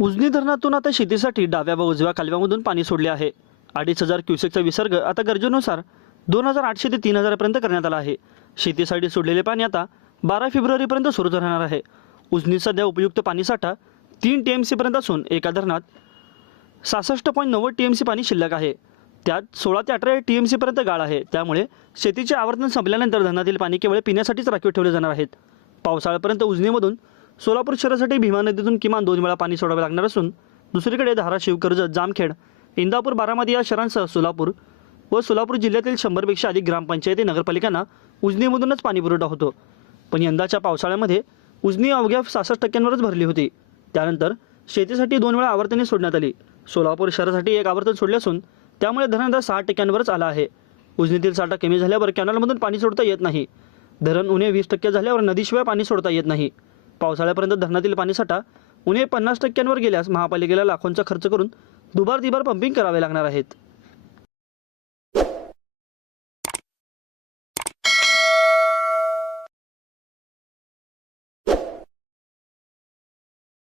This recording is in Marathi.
उजनी धरणातून आता शेतीसाठी डाव्या व उजव्या कालव्यामधून पाणी सोडले आहे. अडीच हजार क्युसेकचा विसर्ग आता गरजेनुसार दोन हजार आठशे ते तीन हजारापर्यंत करण्यात आला आहे. शेतीसाठी सोडलेले पाणी आता बारा फेब्रुवारीपर्यंत सुरू राहणार आहे. उजनीत सध्या उपयुक्त पाणीसाठा तीन टी एम सीपर्यंत असून एका धरणात सहासष्ट पॉईंट नव्वद टी एम सी पाणी शिल्लक आहे. त्यात सोळा ते अठरा टी एम सीपर्यंत गाळ आहे. त्यामुळे शेतीचे आवर्तन संपल्यानंतर धरणातील पाणी केवळ पिण्यासाठीच राखीव ठेवले जाणार आहेत. पावसाळ्यापर्यंत उजनीमधून सोलापूर शहरासाठी भीमा नदीतून किमान दोन वेळा पाणी सोडावे लागणार असून दुसरीकडे धाराशिव कर्जत जामखेड इंदापूर बारामती या शहरांसह सोलापूर व सोलापूर जिल्ह्यातील शंभरपेक्षा अधिक ग्रामपंचायती नगरपालिकांना उजनीमधूनच पाणी पुरवठा होतो. पण यंदाच्या पावसाळ्यामध्ये उजनी अवघ्या सहासष्ट टक्क्यांवरच भरली होती. त्यानंतर शेतीसाठी दोन वेळा आवर्तने सोडण्यात आली. सोलापूर शहरासाठी एक आवर्तन सोडले असून त्यामुळे धरण आता सहा टक्क्यांवरच आला आहे. उजनीतील साठा कमी झाल्यावर कॅनलमधून पाणी सोडता येत नाही. धरण उणे वीस टक्के झाल्यावर नदीशिवाय पाणी सोडता येत नाही. पावसाळ्यापर्यंत धरणातील पाणीसाठा उणे पन्नास टक्क्यांवर गेल्यास महापालिकेला लाखोंचा खर्च करून दुबार दिबार पंपिंग करावे लागणार आहेत.